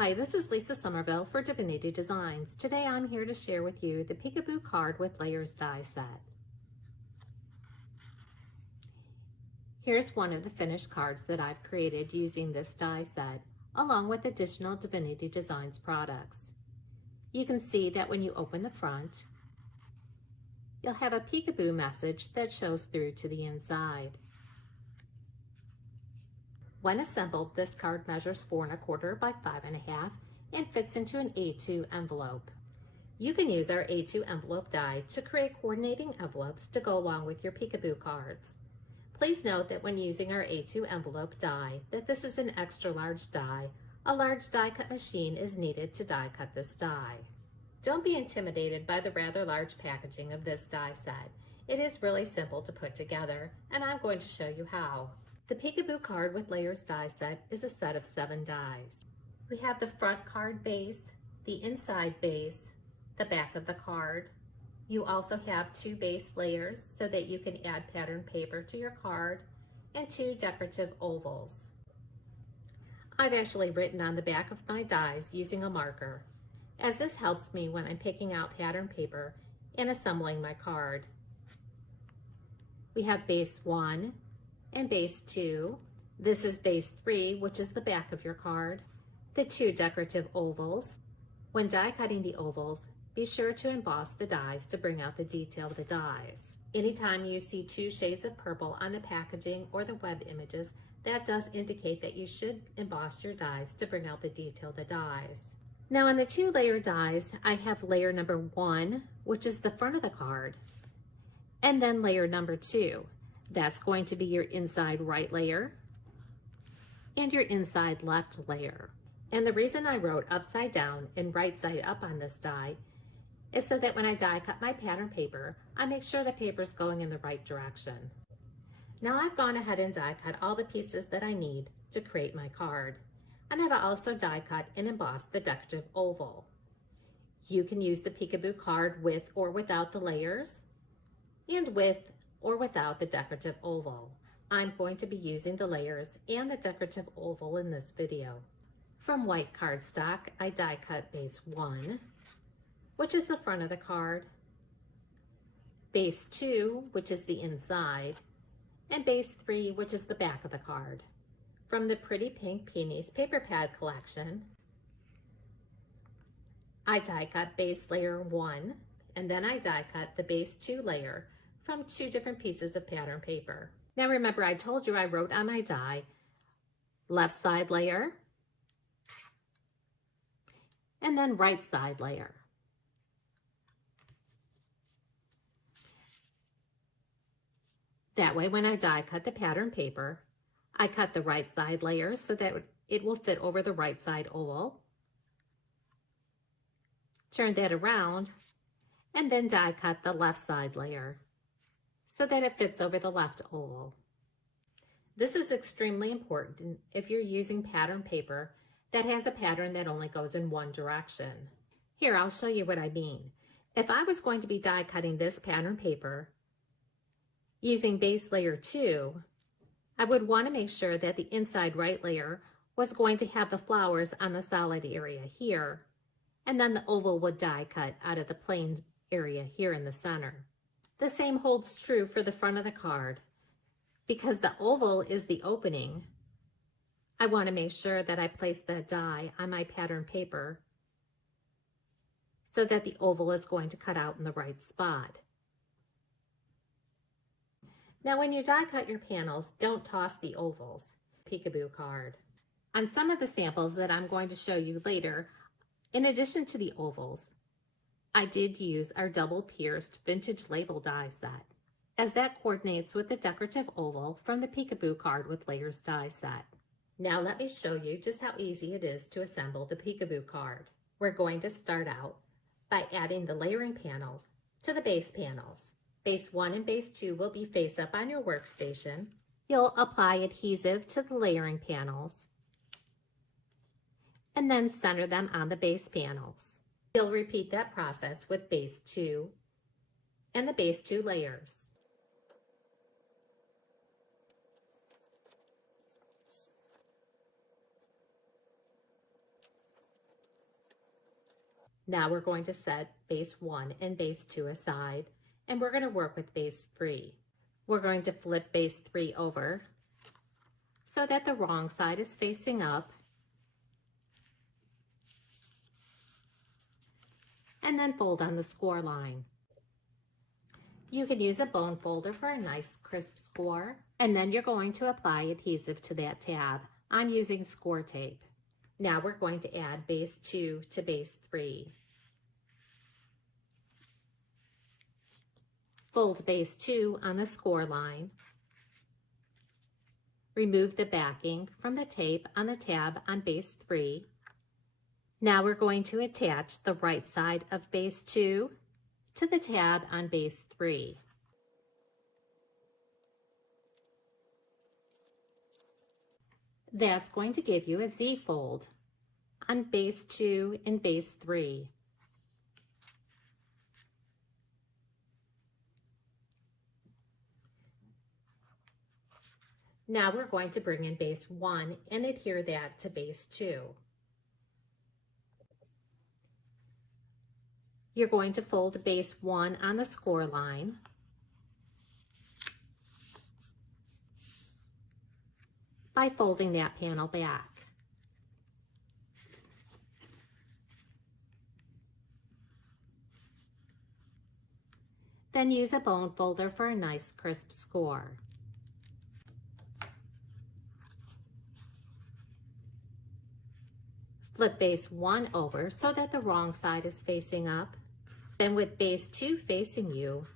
Hi, this is Lisa Somerville for Divinity Designs. Today I'm here to share with you the Peekaboo Card with Layers die set. Here's one of the finished cards that I've created using this die set, along with additional Divinity Designs products. You can see that when you open the front, you'll have a peekaboo message that shows through to the inside. When assembled, this card measures 4 1/4 by 5 1/2 and fits into an A2 envelope. You can use our A2 envelope die to create coordinating envelopes to go along with your peekaboo cards. Please note that when using our A2 envelope die, that this is an extra large die. A large die cut machine is needed to die cut this die. Don't be intimidated by the rather large packaging of this die set. It is really simple to put together, and I'm going to show you how. The Peekaboo Card with Layers die set is a set of 7 dies. We have the front card base, the inside base, the back of the card. You also have 2 base layers so that you can add pattern paper to your card, and 2 decorative ovals. I've actually written on the back of my dies using a marker, as this helps me when I'm picking out pattern paper and assembling my card. We have base 1 and base 2. This is base 3, which is the back of your card. The 2 decorative ovals. When die cutting the ovals, be sure to emboss the dies to bring out the detail of the dies. Anytime you see 2 shades of purple on the packaging or the web images, that does indicate that you should emboss your dies to bring out the detail of the dies. Now on the 2 layer dies, I have layer number 1, which is the front of the card, and then layer number 2. That's going to be your inside right layer and your inside left layer. And the reason I wrote upside down and right side up on this die is so that when I die cut my pattern paper, I make sure the paper is going in the right direction. Now I've gone ahead and die cut all the pieces that I need to create my card. And I've also die cut and embossed the decorative oval. You can use the Peekaboo card with or without the layers, and with or without the decorative oval. I'm going to be using the layers and the decorative oval in this video. From white cardstock, I die cut base 1, which is the front of the card, base 2, which is the inside, and base 3, which is the back of the card. From the Pretty Pink Peonies paper pad collection, I die cut base layer 1, and then I die cut the base 2 layer from 2 different pieces of pattern paper. Now remember, I told you I wrote on my die, left side layer, and then right side layer. That way when I die cut the pattern paper, I cut the right side layer so that it will fit over the right side oval. Turn that around, and then die cut the left side layer so that it fits over the left oval. This is extremely important if you're using pattern paper that has a pattern that only goes in one direction. Here, I'll show you what I mean. If I was going to be die cutting this pattern paper using base layer 2, I would want to make sure that the inside right layer was going to have the flowers on the solid area here, and then the oval would die cut out of the plain area here in the center. The same holds true for the front of the card. Because the oval is the opening, I want to make sure that I place that die on my pattern paper so that the oval is going to cut out in the right spot. Now when you die cut your panels, don't toss the ovals. Peekaboo card. On some of the samples that I'm going to show you later, in addition to the ovals, I did use our double pierced vintage label die set, as that coordinates with the decorative oval from the Peekaboo Card with Layers die set. Now let me show you just how easy it is to assemble the Peekaboo card. We're going to start out by adding the layering panels to the base panels. Base 1 and base 2 will be face up on your workstation. You'll apply adhesive to the layering panels and then center them on the base panels. You'll repeat that process with base 2 and the base 2 layers. Now we're going to set base 1 and base 2 aside, and we're going to work with base 3. We're going to flip base 3 over so that the wrong side is facing up, and then fold on the score line. You can use a bone folder for a nice crisp score, and then you're going to apply adhesive to that tab. I'm using score tape. Now we're going to add base 2 to base 3. Fold base 2 on the score line. Remove the backing from the tape on the tab on base 3. Now we're going to attach the right side of base 2 to the tab on base 3. That's going to give you a Z-fold on base 2 and base 3. Now we're going to bring in base 1 and adhere that to base 2. You're going to fold base 1 on the score line. By folding that panel back. Then use a bone folder for a nice crisp score. Flip base 1 over so that the wrong side is facing up. Then with base 2 facing you,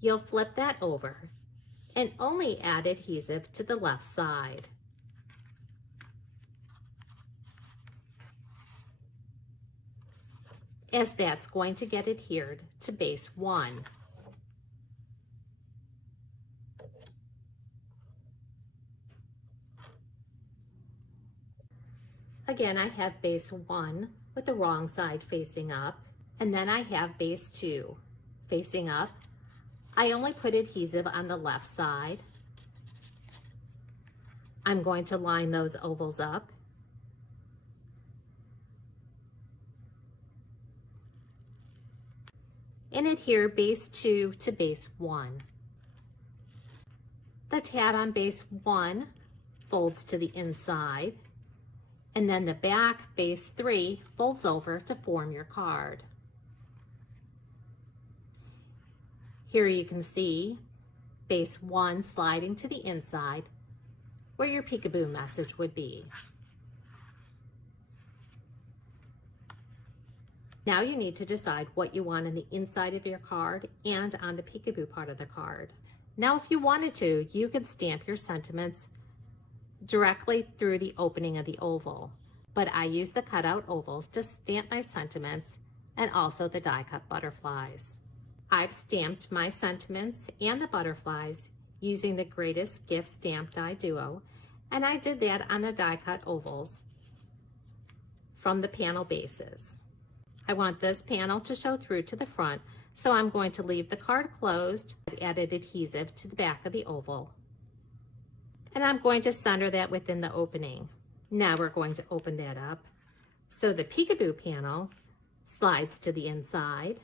you'll flip that over and only add adhesive to the left side. As that's going to get adhered to base 1. Again, I have base 1 with the wrong side facing up, and then I have base 2 facing up. I only put adhesive on the left side. I'm going to line those ovals up. And adhere base 2 to base 1. The tab on base 1 folds to the inside, and then the back base 3 folds over to form your card. Here you can see base 1 sliding to the inside where your peekaboo message would be. Now you need to decide what you want on the inside of your card and on the peekaboo part of the card. Now if you wanted to, you could stamp your sentiments directly through the opening of the oval, but I use the cutout ovals to stamp my sentiments and also the die cut butterflies. I've stamped my sentiments and the butterflies using the Greatest Gift Stamp Die Duo, and I did that on the die cut ovals from the panel bases. I want this panel to show through to the front, so I'm going to leave the card closed. I added adhesive to the back of the oval, and I'm going to center that within the opening. Now we're going to open that up so the peekaboo panel slides to the inside.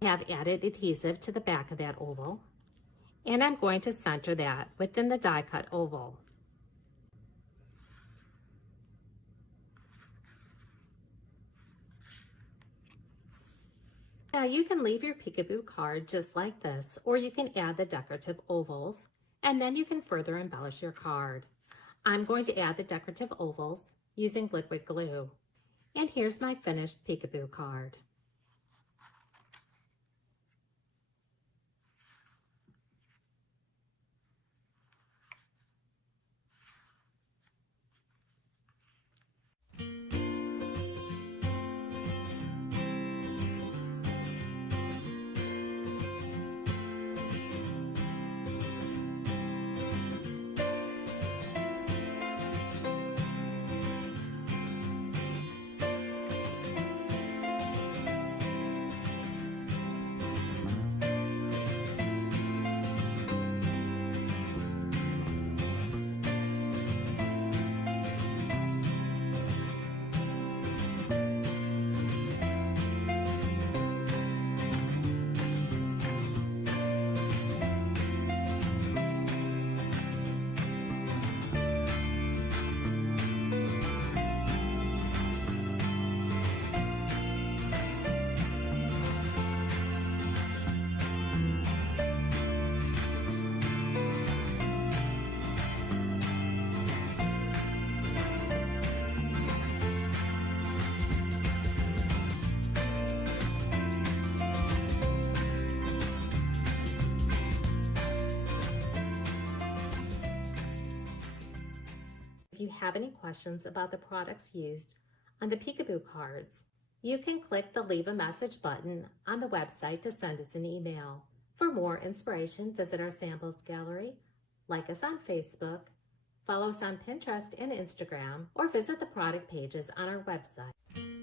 I have added adhesive to the back of that oval, and I'm going to center that within the die cut oval. Now you can leave your peekaboo card just like this, or you can add the decorative ovals, and then you can further embellish your card. I'm going to add the decorative ovals using liquid glue. And here's my finished peekaboo card. if you have any questions about the products used on the Peekaboo cards, you can click the Leave a Message button on the website to send us an email. For more inspiration, visit our samples gallery, like us on Facebook, follow us on Pinterest and Instagram, or visit the product pages on our website.